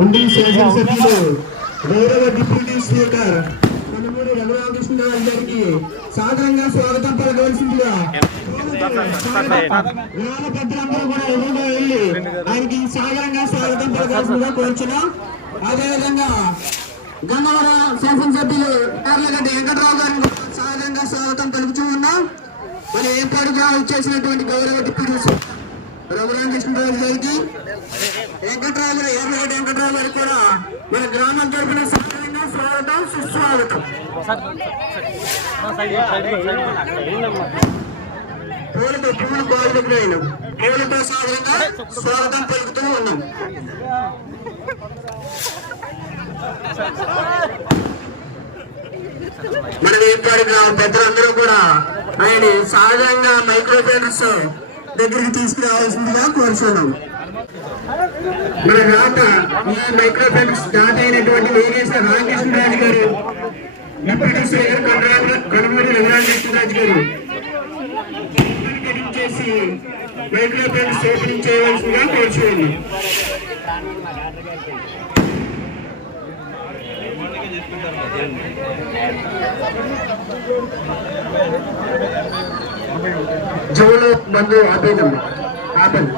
ఉండి శాసనసభ్యులు గౌరవ డిప్యూటీ స్పీకర్ కనుమూరి రఘురామకృష్ణరాజు గారికి సాదరంగా స్వాగతం పలకవలసిందిగా గ్రామ పెద్దలందరూ కూడా ఎదురుగా వెళ్ళి ఆయనకి సాదరంగా స్వాగతం పలకవలసిందిగా కోరుచున్నాం. అదేవిధంగా గన్నవరం శాసనసభ్యులు కార్లగడ్డ వెంకటరావు గారిని సాదరంగా స్వాగతం పలుకుతూ ఉన్నాం. మరి ఏర్పాటుగా వచ్చేసినటువంటి గౌరవ డిప్యూటీ రఘురామకృష్ణరాజు గారికి వెంకటరావు గారు ఎర్రగడ్డ వెంకటరావు గారికి కూడా మన గ్రామం తరఫున సాధారణంగా స్వాగతం సుస్వాగతం. పూలు బాగుపడిన పూలతో సాధారణంగా స్వాగతం పలుకుతూ ఉన్నాం. మన ఏర్పాటు పెద్దలందరూ కూడా ఆయన సహజంగా మైక్రోఫోన్స్ దగ్గరికి తీసుకురావాల్సిందిగా కోరుచున్నాం. మన రాత ఈ మైక్రోఫోన్స్ దాత అయినటువంటి వేగేశ్వర రామకృష్ణరాజు గారు, డిప్యూటీ స్పీకర్ కనుమూరి రఘురామకృష్ణరాజు గారు చేసి మైక్రోఫోన్స్ ఓపెనింగ్ చేయవలసిందిగా కోరుచున్నాం. జోలో మందు ఆపేదమ్మా ఆపండి.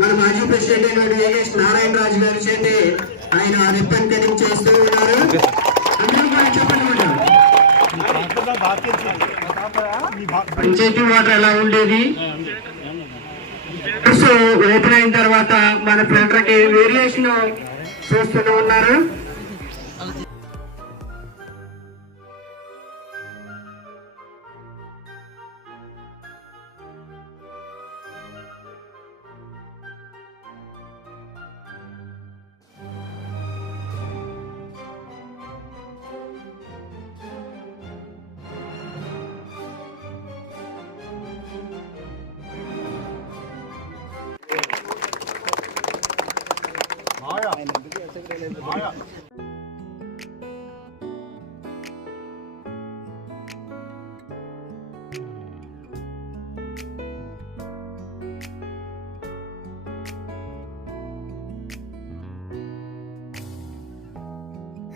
మన మాజీ ప్రెసిడెంట్ అయినటువంటి వేగేష్ నారాయణరాజు గారి చేతి ఆయన రిబ్బన్ కటింగ్ చేస్తూ ఉన్నారు. అందరూ కూడా చెప్పండి. పంచాయతీ వాటర్ ఎలా ఉండేది, ఓపెన్ అయిన తర్వాత మన ఫిల్టర్ కి వేరియేషన్ చూస్తూనే ఉన్నారు.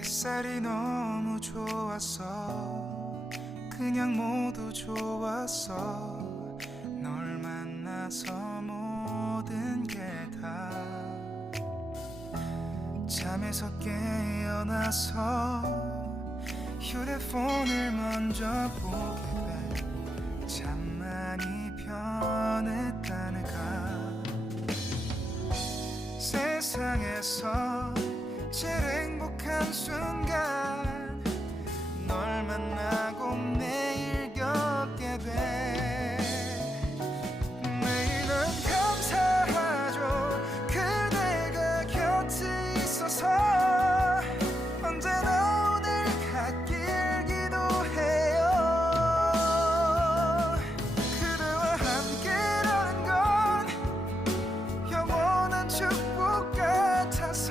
햇살이 너무 좋았어. 그냥 모두 좋았어. 널 만나서 모든 게 다 잠에서 깨어나서 휴대폰을 먼저 보게 돼. 참 많이 변했다는가. 세상에서 제일 행복한 순간 널 만나고 매일 겪게 돼. 매일은 감사하죠. 그대가 곁에 있어서 언제나 오늘 같길 기도해요. 그대와 함께라는 건 영원한 축복 같아서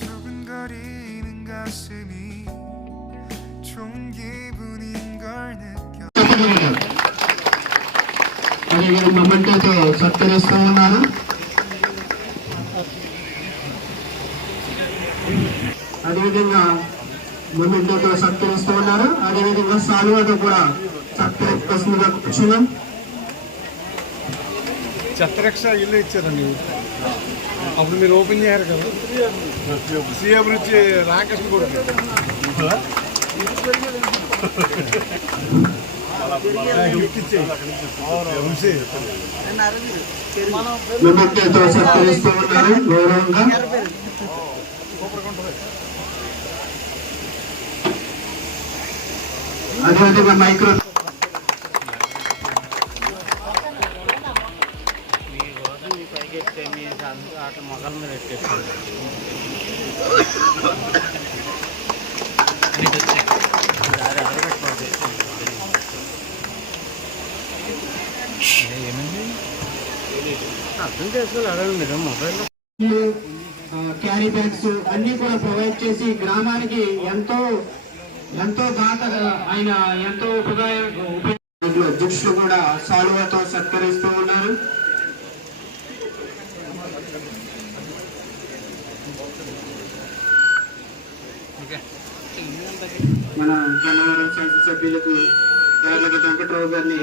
두근거리는 가슴이 좋은 기분인 걸 느껴. అదేవిధంగా మొమెంటోతో సత్కరిస్తూ ఉన్నారు. అదేవిధంగా మొమెంటోతో సత్కరిస్తూ ఉన్నారు. అదేవిధంగా సాలువాతో కూడా సత్కరిస్తుందిగా కూర్చున్నాం. చెత్తరక్ష ఇల్లు ఇచ్చారండి, అప్పుడు మీరు ఓపెన్ చేయారు కదా. సీఎం నుంచి రామకృష్ణ కూడా నిమ్మకాయతో సత్కరిస్తూ ఉన్నారు గౌరవంగా. అదేవిధంగా మైక్రో అర్థం చేసుకోవాలి అడగండి మొబైల్ క్యారీ బ్యాగ్స్ అన్ని కూడా ప్రొవైడ్ చేసి గ్రామానికి ఎంతో దాత ఆయన ఎంతో అధ్యక్షులు కూడా సాల్వాతో సత్కరిస్తూ ఉన్నారు. మన గన్నవరం శాసనసభ్యులకు యార్లగడ్డ వెంకట్రావు గారిని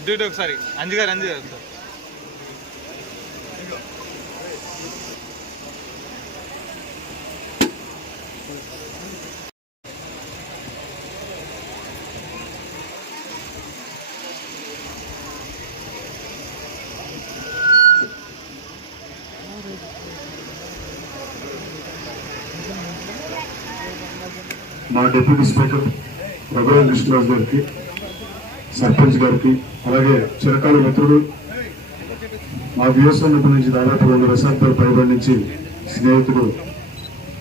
ఇటు ఒకసారి అంజుగారు మా డిప్యూటీ స్పీకర్ రఘురామ కృష్ణరాజు గారికి, సర్పంచ్ గారికి, అలాగే చిరకాల మిత్రుడు మా వ్యూసన్నప్పటి నుంచి దాదాపు 2 దశాబ్దాల పైబడి నుంచి స్నేహితుడు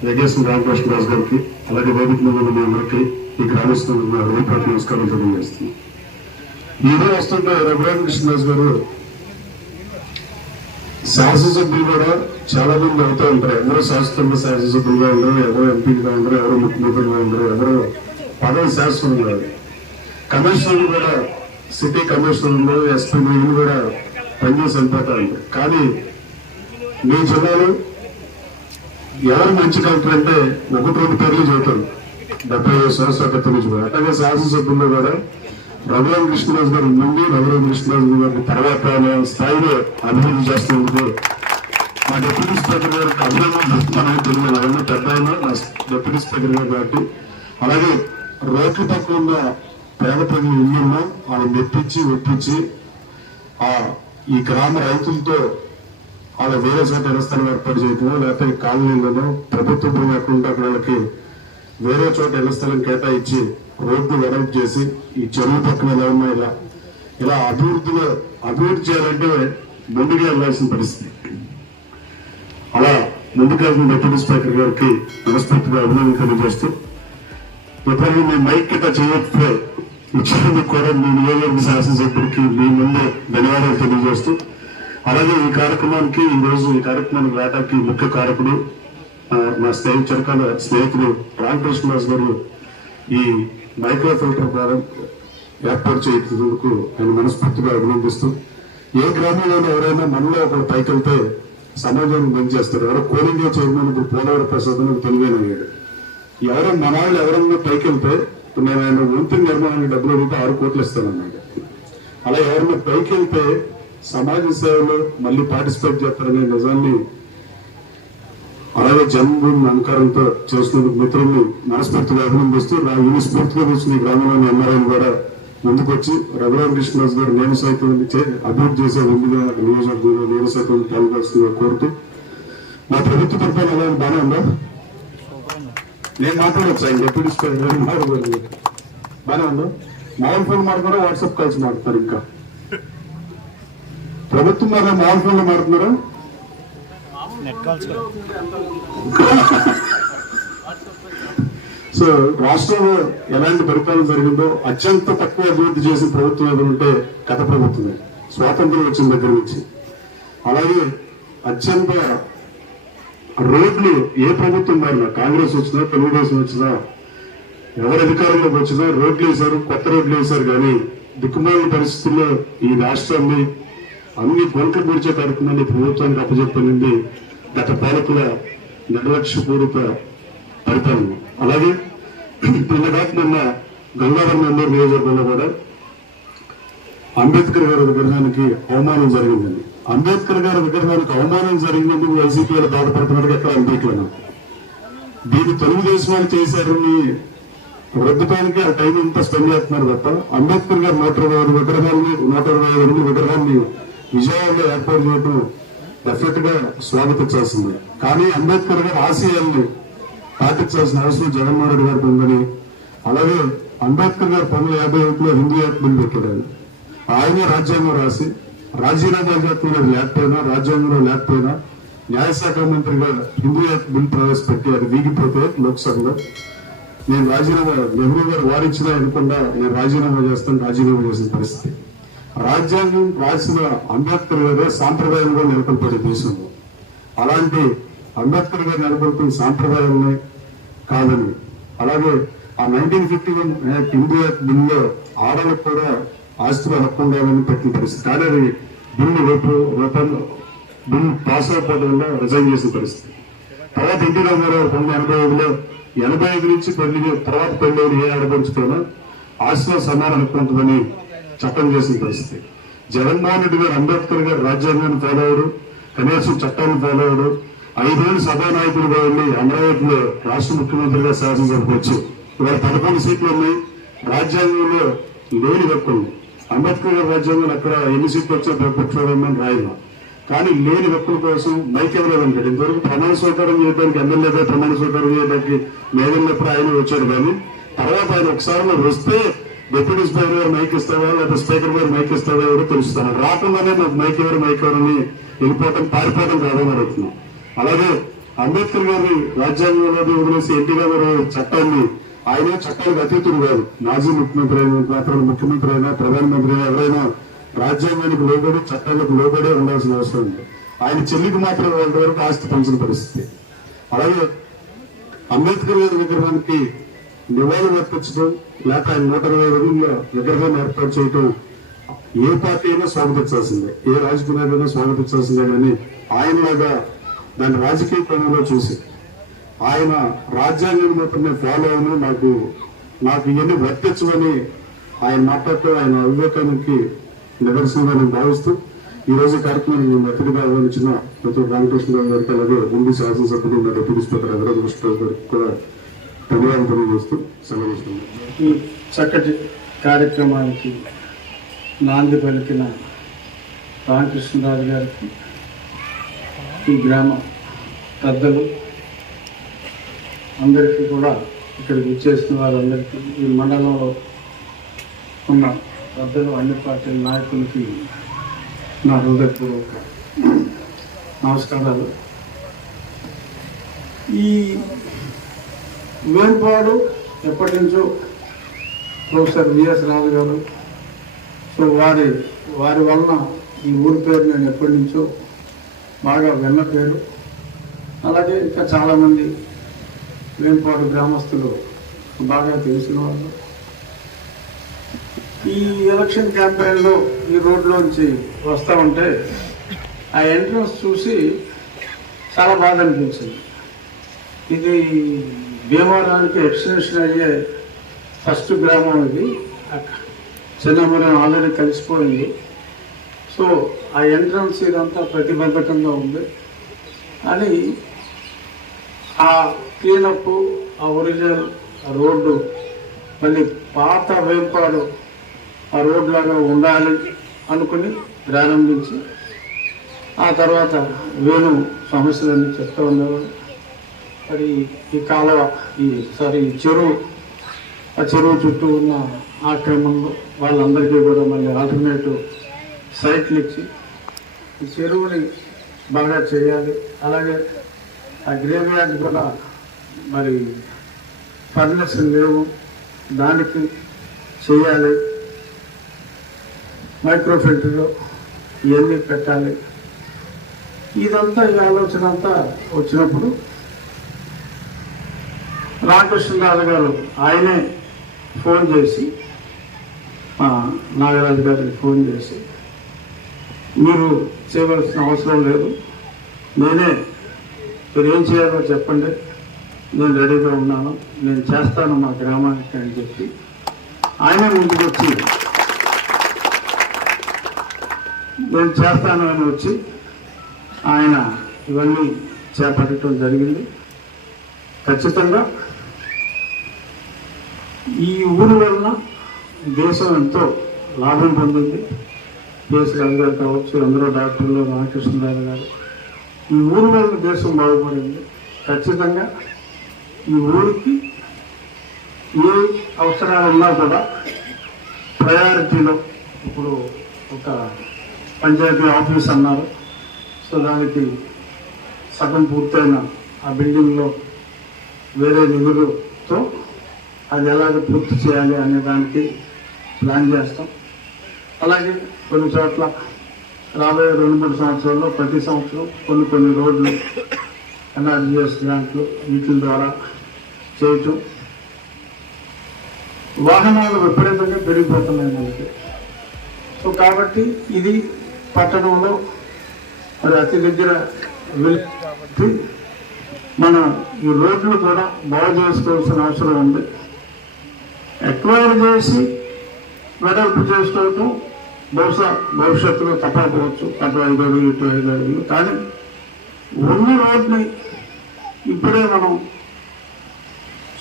వెగేశ్వర రామకృష్ణరాజు గారికి, అలాగే వేదిక మీద ఉన్న అందరికీ ఈ గ్రామస్తులు హృదయపూర్వక నమస్కారం తెలియజేస్తుంది. ఈరోజు వస్తుంటే రఘురామ కృష్ణరాజు గారు శాసనసభ్యులు కూడా చాలా మంది అవుతూ ఉంటారు. ఎవరో శాసనసభ్యులుగా ఉండరు, ఎవరో ఎంపీగా ఉండరు, ఎవరో ముఖ్యమంత్రిగా ఉండరు, ఎవరో పదవి శాసనం కాదు. కమిషనర్లు కూడా సిటీ కమిషనర్లు, ఎస్పీ వీళ్ళు కూడా పనిచేసి వెళ్ళిపోతా ఉంటారు. కానీ మీ జిల్లాలో ఎవరు మంచి కలెక్టర్ అంటే 1-2 పేర్లు చెబుతారు 75 సంవత్సరాల క్రితం నుంచి కూడా. అట్లాగే శాసనసభ్యుల్లో కూడా రఘురామ కృష్ణరాజు గారు ముందు, రఘురామ కృష్ణరాజు గారి తర్వాత స్థాయిలో అభివృద్ధి చేస్తున్నందుకు మా డిప్యూటీ స్పీకర్ గారికి అభినందనలు తెలియదు. అవన్నీ పెద్ద అయినా నా డిప్యూటీ స్పీకర్ గారు కాబట్టి, అలాగే రోడ్లు పక్కన ఉన్న పేద ప్రజలు ఇల్లున్నా వాళ్ళని మెప్పించి ఒప్పించి ఈ గ్రామ రైతులతో వాళ్ళ వేరే చోట ఇళ్లస్థలం ఏర్పాటు చేయటమో, లేకపోతే కాలనీలలో ప్రభుత్వ భూమి ఎక్కడుంటే అక్కడ వాళ్ళకి వేరే చోట ఇళ్లస్థలం కేటాయించి రోడ్డు వెడల్పు చేసి ఈ చెరువు పక్కన ఎలా ఉన్నా ఇలా అభివృద్ధి చేయాలంటే ముందుగా వెళ్లాల్సిన పరిస్థితి. అలా ముందుకెళ్తున్న డిప్యూటీ స్పీకర్ గారికి మనస్ఫూర్తిగా అభినందనలు తెలియజేస్తూ, ఎప్పుడైనా మీ మైక్ కింద చేయకపోతే ఇచ్చినందుకు కూడా మీ నియోజకవర్గ శాసనసభ్యుడికి మీ ముందు ధన్యవాదాలు తెలియజేస్తూ, అలాగే ఈ కార్యక్రమానికి రావడానికి ముఖ్య కారకుడు మా చిరకాల స్నేహితుడు రామకృష్ణరాజు గారు ఈ మైక్రో ఫిల్టర్ ద్వారా ఏర్పాటు చేసేందుకు ఆయన మనస్ఫూర్తిగా అభినందిస్తూ, ఏ గ్రామంలోనూ ఎవరైనా మనలో ఒకరు పైకి వెళ్తే సమాజాన్ని బంద్ చేస్తారు. ఎవరో కోలింగే చైర్మన్ ఇప్పుడు పోలవర ప్రసాద్ తెలివైన అయ్యాడు. ఎవరో మన వాళ్ళు ఎవరన్నా పైకి వెళ్తే నేను ఆయన వంతెన నిర్మాణానికి డబ్బులు అడిగితే 6 కోట్లు ఇస్తానన్నాడు. అలా ఎవరైనా పైకి వెళ్తే సమాజ సేవలో మళ్ళీ పార్టిసిపేట్ చేస్తారనే నిజాన్ని, అలాగే జన్మభూమి అలంకారంతో చేసినందుకు మిత్రుల్ని మనస్ఫూర్తిగా అభినందిస్తూ, ఈ స్ఫూర్తిగా వచ్చిన ఈ గ్రామంలోని ఎన్ఆర్ఐని కూడా ముందుకొచ్చి రఘురామ కృష్ణరాజు గారు నేను సైతం అభివృద్ధి చేసే ముందుగా నియోజకవర్గంలో నేను సైతం పాల్గొల్సిందిగా కోరుతూ, మా ప్రభుత్వ పరిపాలన ఎలా బాగానే ఉందా? నేను మాట్లాడవచ్చు, ఆయన డిప్యూటీ స్పీకర్ బాగానే ఉందా? మామూలు ఫోన్ మాట్లాడుతున్నారా, వాట్సాప్ కాల్స్ మాట్లాడుతున్నారు? ఇంకా ప్రభుత్వం మీద మామూలు ఫోన్లో మాట్లాడుతున్నారా? సో రాష్ట్రంలో ఎలాంటి పరిపాలన జరిగిందో అత్యంత తక్కువ అభివృద్ధి చేసిన ప్రభుత్వం ఏదంటే గత ప్రభుత్వమే, స్వాతంత్రం వచ్చిన దగ్గర నుంచి. అలాగే అత్యంత రోడ్లు ఏ ప్రభుత్వం మారినా, కాంగ్రెస్ వచ్చినా తెలుగుదేశం వచ్చినా ఎవరు అధికారంలోకి వచ్చినా రోడ్లు వేశారు, కొత్త రోడ్లు వేశారు. కానీ దిక్కుమాలిన పరిస్థితుల్లో ఈ రాష్ట్రాన్ని అన్ని గొంట్లు పొడిచే కార్యక్రమాన్ని ప్రభుత్వానికి అప్పచెప్పింది గత పాలకుల నిర్లక్ష్యపూరిత పరిపాలన. అలాగే నిన్న గంగాధర నెల్లూరు నియోజకవర్గంలో కూడా అంబేద్కర్ గారి విగ్రహానికి అవమానం జరిగిందండి. అంబేద్కర్ గారి విగ్రహానికి అవమానం జరిగినందుకు వైసీపీ గారు బాధపడుతున్నట్టు ఎక్కడ అనిపించలేదు. దీన్ని తెలుగుదేశం వాళ్ళు చేశారని రద్దుటానికి ఆ టైం ఇంత స్పెండ్ చేస్తున్నారు తప్ప అంబేద్కర్ గారు 125 విగ్రహాన్ని విజయవాడలో ఏర్పాటు చేయడం డెఫినెట్ గా స్వాగతించాల్సింది. కానీ అంబేద్కర్ గారు ఆశయాల్ని పాటించాల్సిన అవసరం జగన్మోహన్ రెడ్డి గారికి ఉందని, అలాగే అంబేద్కర్ గారు 1951లో హిందూ యాక్ట్ బిల్ పెట్టాడు. ఆయన రాజ్యాంగం రాసి రాజీనామా చేస్తున్నది లేకపోయినా, రాజ్యాంగంలో లేకపోయినా న్యాయశాఖ మంత్రిగా హిందూ యాక్ట్ బిల్ ప్రవేశపెట్టి అది వీగిపోతే లోక్సభలో నేను రాజీనామా, నెహ్రూ గారు వారించినా అనుకుండా నేను రాజీనామా చేసిన పరిస్థితి. రాజ్యాంగం రాసిన అంబేద్కర్ గారే సాంప్రదాయంగా నెలకొల్పడే దేశంలో అలాంటి అంబేద్కర్ గారు నెలకొల్పిన సాంప్రదాయాలని కాదని, అలాగే ఆ 1951 హిందూ యాక్ట్ బిల్లో ఆడలకు కూడా ఆస్తిలో హక్కు ఉండాలని పెట్టిన పరిస్థితి. కానీ అది బిల్లు పాస్ అయిపోవడం వల్ల రిజైన్ చేసిన పరిస్థితి. తర్వాత ఎన్టీ రామారావు 1985లో 85 నుంచి తర్వాత పెళ్లి ఏ ఆడపడుచుకున్నా ఆస్తిలో సమాన హక్కు ఉంటుందని చట్టం చేసిన పరిస్థితి. జగన్మోహన్ రెడ్డి గారు అంబేద్కర్ గారు రాజ్యాంగాన్ని ఫాలో అవ్వడు, కనీసం చట్టాన్ని ఫాలో అవ్వడు. 5 ఏళ్ళు సభానాయకుడిగా వెళ్ళి అమరావతిలో రాష్ట్ర ముఖ్యమంత్రిగా శాసనసభకు వచ్చి ఇవాళ 11 సీట్లు ఉన్నాయి. రాజ్యాంగంలో లేని హక్కులు అంబేద్కర్ గారి రాజ్యాంగంలో అక్కడ ఎన్ని సీట్లు వచ్చో కూర్చోవడం రాయను, కానీ లేని హక్కుల కోసం మైక్ ఇవ్వలేదంటాడు. ఇంతవరకు ప్రమాణ స్వీకారం చేయడానికి ఎమ్మెల్యేగా ప్రమాణ స్వీకారం చేయడానికి మేఘన్నప్పుడు ఆయన వచ్చాడు. కానీ తర్వాత ఆయన ఒకసారి వస్తే డిప్యూటీ స్పీకర్ గారు మైక్ ఇస్తావా లేదా స్పీకర్ గారు మైక్ ఇస్తావా ఎవరో తెలుస్తాను. రాకుండానే నాకు మైక్ ఎవరని వెళ్ళిపోవటం, పారిపోవడం కాదని అడుగుతున్నాం. అలాగే అంబేద్కర్ గారి రాజ్యాంగంలోనే వదిలేసి ఎన్టీ గారు చట్టాన్ని, ఆయన చట్టానికి అతీతుడు కాదు. మాజీ ముఖ్యమంత్రి అయిన మాత్రం ముఖ్యమంత్రి అయినా ప్రధానమంత్రి అయినా ఎవరైనా రాజ్యాంగానికి లోబడి చట్టాలకు లోబడే ఉండాల్సిన అవసరం ఉంది. ఆయన చెల్లికి మాత్రం వాళ్ళ వరకు ఆస్తి పంచిన పరిస్థితి. అలాగే అంబేద్కర్ గారి విగ్రహానికి నివాళులు అర్పించడం లేక ఆయన 120 విగ్రహాన్ని ఏర్పాటు చేయడం ఏ పార్టీ అయినా స్వాగతించాల్సిందే, ఏ రాజకీయ నాయకులైనా స్వాగతించాల్సిందే. కానీ ఆయనలాగా దాన్ని రాజకీయ కోణంలో చూసి ఆయన రాజ్యాంగం మాత్రమే ఫాలో అవను, నాకు ఇవన్నీ వర్తించమని ఆయన మాట్లాడుతూ ఆయన అవివేకానికి నిదర్శనంగా నేను భావిస్తూ ఈ రోజు కార్యక్రమాన్ని అతిథిగా ఆహ్వానించిన ప్రతి రామకృష్ణరావు గారికి, అలాగే ముందు శాసనసభ్యులు ఉన్న డిప్యూటీ స్పీకర్ అగ్రకృష్ణరావు గారికి కూడా ధన్యవాదాలు తెలియజేస్తూ సెలవు. ఈ చక్కటి కార్యక్రమానికి నాంది పలికిన రామకృష్ణరాజు గారికి, ఈ గ్రామ పెద్దలు అందరికీ కూడా, ఇక్కడికి వచ్చేసిన వారందరికీ, ఈ మండలంలో ఉన్న పెద్దలు, అన్ని పార్టీల నాయకులకి నా హృదయపూర్వక నమస్కారాలు. ఈ వేంపాడు ఎప్పటి నుంచో ప్రొఫెసర్ విఎస్ రాజు గారు, సో వారి వలన ఈ ఊరి పేరు నేను ఎప్పటి నుంచో బాగా విన్న పేరు. అలాగే ఇంకా చాలామంది వేంపాడు గ్రామస్తులు బాగా తెలిసిన వాళ్ళు. ఈ ఎలక్షన్ క్యాంపెయిన్లో ఈ రోడ్లోంచి వస్తూ ఉంటే ఆ ఎంట్రన్స్ చూసి చాలా బాధ అనిపించింది. ఇది భీమవరానికి ఎక్స్టెన్షన్ అయ్యే ఫస్ట్ గ్రామం ఇది. చిన్నమూరం ఆల్రెడీ కలిసిపోయింది. సో ఆ ఎంట్రన్స్ ఇదంతా ప్రతిబంధకంగా ఉంది అని ఆ క్లీనప్, ఆ ఒరిజినల్ రోడ్డు మళ్ళీ పాత వేంపాడు ఆ రోడ్ లాగా ఉండాలి అనుకుని ప్రారంభించి ఆ తర్వాత వేణు సమస్యలన్నీ చెప్తూ ఉండేవాడు. మరి ఈ కాలువ, ఈ చెరువు, ఆ చెరువు చుట్టూ ఉన్న ఆక్రమణలు వాళ్ళందరికీ కూడా మళ్ళీ ఆల్టర్నేటివ్ సైట్లు ఇచ్చి ఈ చెరువుని బాగా చేయాలి. అలాగే ఆ గ్రేవ్ యార్డ్ కూడా మరి ఫర్నెస్ లేవు, దానికి చేయాలి. మైక్రో ఫిల్టర్ ఇవన్నీ పెట్టాలి. ఇదంతా ఈ ఆలోచన అంతా వచ్చినప్పుడు రామకృష్ణరాజు గారు ఆయనే ఫోన్ చేసి, నాగరాజు గారికి ఫోన్ చేసి, మీరు చేయవలసిన అవసరం లేదు, నేనే మీరు ఏం చేయాలో చెప్పండి, నేను రెడీగా ఉన్నాను, నేను చేస్తాను మా గ్రామానికి అని చెప్పి ఆయనే ముందుకు వచ్చి నేను చేస్తాను అని వచ్చి ఆయన ఇవన్నీ చేపట్టడం జరిగింది. ఖచ్చితంగా ఈ ఊరి వలన దేశం ఎంతో లాభం పొందింది. పిఎస్ రాజు గారు కావచ్చు, ఎందరో డాక్టర్లు, రామకృష్ణరావు గారు. ఈ ఊరి వలన దేశం బాగుపడింది. ఖచ్చితంగా ఈ ఊరికి ఏ అవసరాలు ఉన్నా కూడా ప్రయారిటీలో ఇప్పుడు ఒక పంచాయతీ ఆఫీస్ అన్నారు. సో దానికి సగం పూర్తయిన ఆ బిల్డింగ్లో వేరే నిధులతో అది ఎలాగ పూర్తి చేయాలి అనే దానికి ప్లాన్ చేస్తాం. అలాగే కొన్ని చోట్ల రాబోయే 2-3 సంవత్సరాల్లో ప్రతి సంవత్సరం కొన్ని రోడ్లు ఎన్ఆర్జీఎస్ గ్రాంట్లు వీటి ద్వారా చేయటం. వాహనాలు విపరీతంగా పెరిగిపోతున్నాయి మనకి. సో కాబట్టి ఇది పట్టణంలో మరి అతి దగ్గర కాబట్టి మనం ఈ రోడ్లు కూడా బాగు చేసుకోవాల్సిన అవసరం ఉంది. ఎక్వైర్ చేసి వెడల్పు చేసుకోవటం బహుశా భవిష్యత్తులో తప్పకపోవచ్చు, అటు 5 అడుగులు ఇటు 5 అడుగులు. కానీ ఉన్న రోడ్ని ఇప్పుడే మనం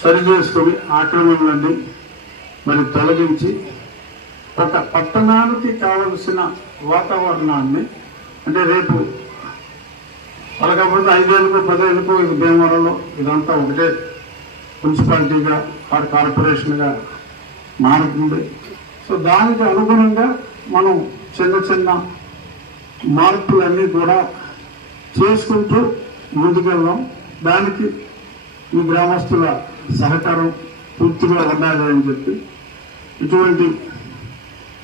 సరి చేసుకొని ఆక్రమణలన్నీ మరి తొలగించి ఒక పట్టణానికి కావలసిన వాతావరణాన్ని, అంటే రేపు వాళ్ళకపోతే 5 ఏళ్ళకో 10 ఏళ్ళకో ఇది భీమవరంలో ఇదంతా ఒకటే మున్సిపాలిటీగా కార్పొరేషన్గా మారుతుంది. సో దానికి అనుగుణంగా మనం చిన్న మార్పులన్నీ కూడా చేసుకుంటూ ముందుకెళ్దాం. దానికి ఈ గ్రామస్తుల సహకారం పూర్తిగా ఉండాలి అని చెప్పి ఇటువంటి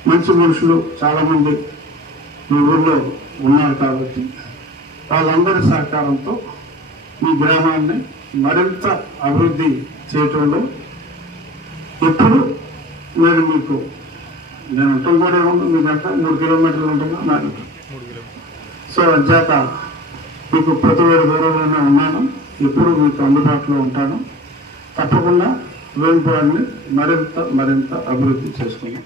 మంచి మనుషులు చాలామంది ఈ ఊళ్ళో ఉన్నారు కాబట్టి వాళ్ళందరి సహకారంతో ఈ గ్రామాన్ని మరింత అభివృద్ధి చేయటంలో ఎప్పుడు నేను ఉంటాం కూడా ఏమన్నా మీకంటే 3 కిలోమీటర్లు ఉంటుందా నాకు. సో అంచేత మీకు ప్రతి వేరు దూరంలోనే ఉన్నాను, ఎప్పుడు మీకు అందుబాటులో ఉంటాను. తప్పకుండా వేణుపురాన్ని మరింత అభివృద్ధి చేసుకున్నాం.